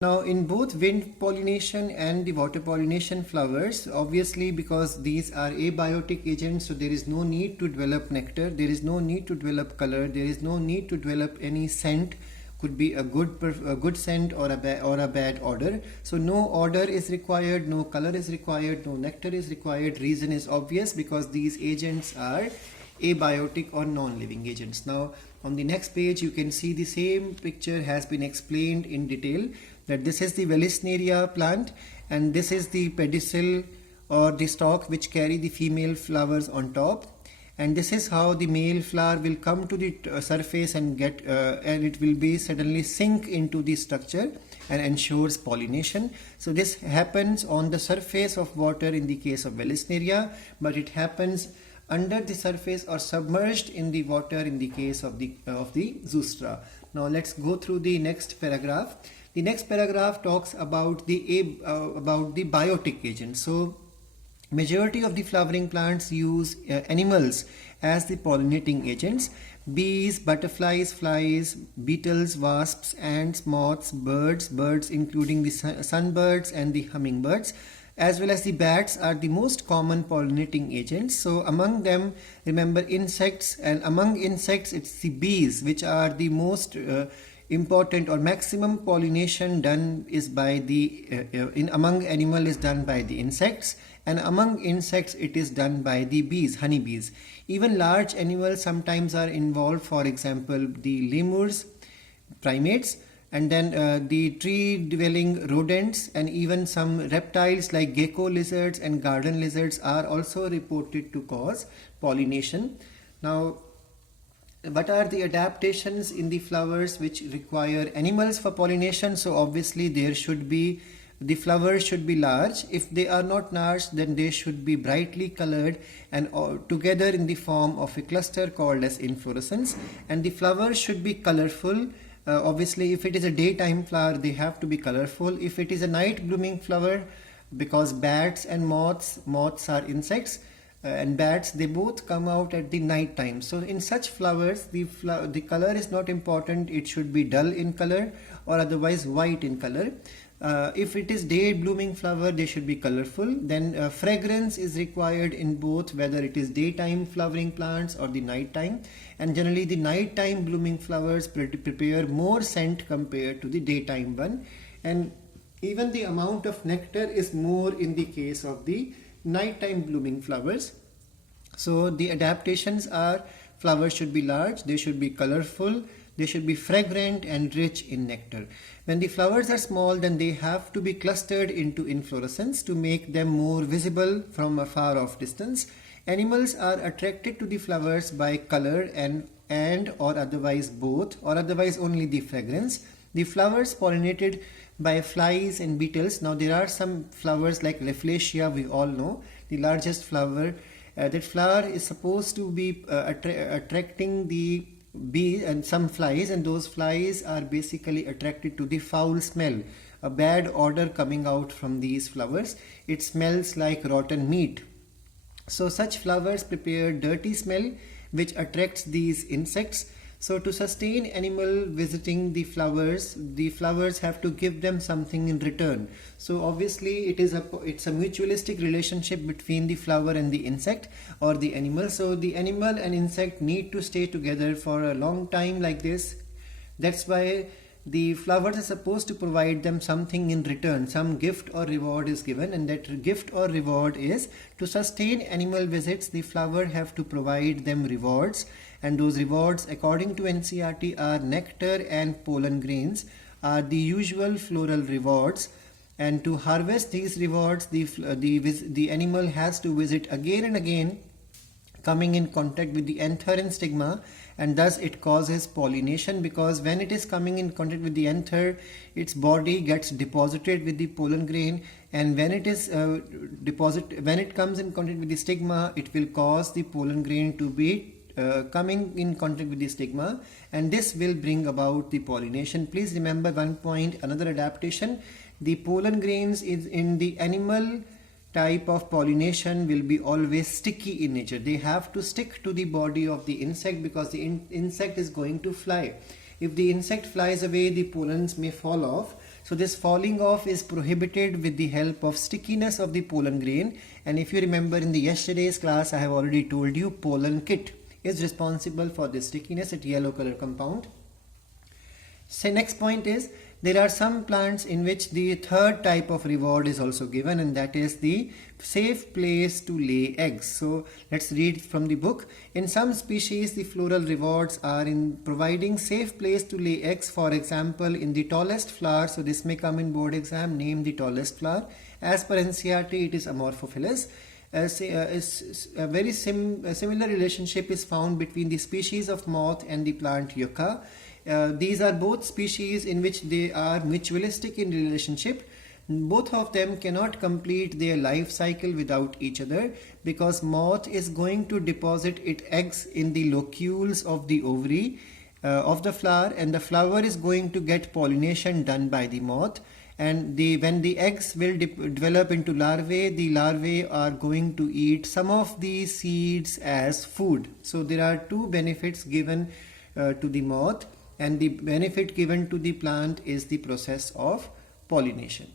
Now in both wind pollination and the water pollination flowers, obviously because these are abiotic agents, so there is no need to develop nectar, there is no need to develop color, there is no need to develop any scent, could be a good scent or a bad odor. So no odor is required, no color is required, no nectar is required. Reason is obvious, because these agents are abiotic or non-living agents. Now on the next page you can see the same picture has been explained in detail, that this is the Vallisneria plant and this is the pedicel or the stalk which carry the female flowers on top, and this is how the male flower will come to the surface and get and it will be suddenly sink into the structure and ensures pollination. So this happens on the surface of water in the case of Vallisneria, but it happens under the surface or submerged in the water in the case of the Zoostra. Now let's go through the next paragraph. The next paragraph talks about the biotic agents. So majority of the flowering plants use animals as the pollinating agents. Bees, butterflies, flies, beetles, wasps, ants, moths, birds including the sunbirds and the hummingbirds, as well as the bats are the most common pollinating agents. So among them, remember insects, and among insects it's the bees which are the most important, or maximum pollination done is by the among animal is done by the insects, and among insects it is done by the bees, honeybees. Even large animals sometimes are involved, for example the lemurs, primates, and then the tree-dwelling rodents, and even some reptiles like gecko lizards and garden lizards are also reported to cause pollination. Now, what are the adaptations in the flowers which require animals for pollination? So obviously the flowers should be large. If they are not large, then they should be brightly colored and together in the form of a cluster called as inflorescence, and the flowers should be colorful. Obviously if it is a daytime flower, they have to be colorful. If it is a night blooming flower, because bats and moths are insects, and bats, they both come out at the night time. So in such flowers, the color is not important. It should be dull in color or otherwise white in color. If it is day blooming flower, they should be colorful. Then fragrance is required in both, whether it is daytime flowering plants or the night time. And generally the nighttime blooming flowers prepare more scent compared to the daytime one. And even the amount of nectar is more in the case of the nighttime blooming flowers. So the adaptations are: flowers should be large, they should be colorful, they should be fragrant and rich in nectar. When the flowers are small, then they have to be clustered into inflorescence to make them more visible from a far off distance. Animals are attracted to the flowers by color and or otherwise both, or otherwise only the fragrance. The flowers pollinated by flies and beetles. Now there are some flowers like Rafflesia, we all know, the largest flower. That flower is supposed to be attracting the bee and some flies, and those flies are basically attracted to the foul smell, a bad odor coming out from these flowers. It smells like rotten meat. So such flowers prepare dirty smell which attracts these insects. So to sustain animal visiting the flowers have to give them something in return. So obviously it's a mutualistic relationship between the flower and the insect or the animal. So the animal and insect need to stay together for a long time like this. That's why the flowers are supposed to provide them something in return. Some gift or reward is given, and that gift or reward is to sustain animal visits. The flower have to provide them rewards, and those rewards according to NCERT are nectar and pollen grains are the usual floral rewards. And to harvest these rewards, the animal has to visit again and again, coming in contact with the anther and stigma, and thus it causes pollination, because when it is coming in contact with the anther, its body gets deposited with the pollen grain, and when it is when it comes in contact with the stigma, it will cause the pollen grain to be coming in contact with the stigma, and this will bring about the pollination. Please remember one point, another adaptation: the pollen grains is in the animal type of pollination will be always sticky in nature. They have to stick to the body of the insect, because the insect is going to fly. If the insect flies away, the pollens may fall off. So this falling off is prohibited with the help of stickiness of the pollen grain. And if you remember in the yesterday's class, I have already told you pollen kit is responsible for the stickiness at yellow color compound. So next point is, there are some plants in which the third type of reward is also given, and that is the safe place to lay eggs. So let's read from the book. In some species, the floral rewards are in providing safe place to lay eggs. For example, in the tallest flower, so this may come in board exam, name the tallest flower. As per NCERT, it is Amorphophilus. A very similar relationship is found between the species of moth and the plant yucca. These are both species in which they are mutualistic in relationship. Both of them cannot complete their life cycle without each other, because moth is going to deposit its eggs in the locules of the ovary of the flower, and the flower is going to get pollination done by the moth. And when the eggs will develop into larvae, the larvae are going to eat some of the seeds as food. So there are two benefits given to the moth, and the benefit given to the plant is the process of pollination.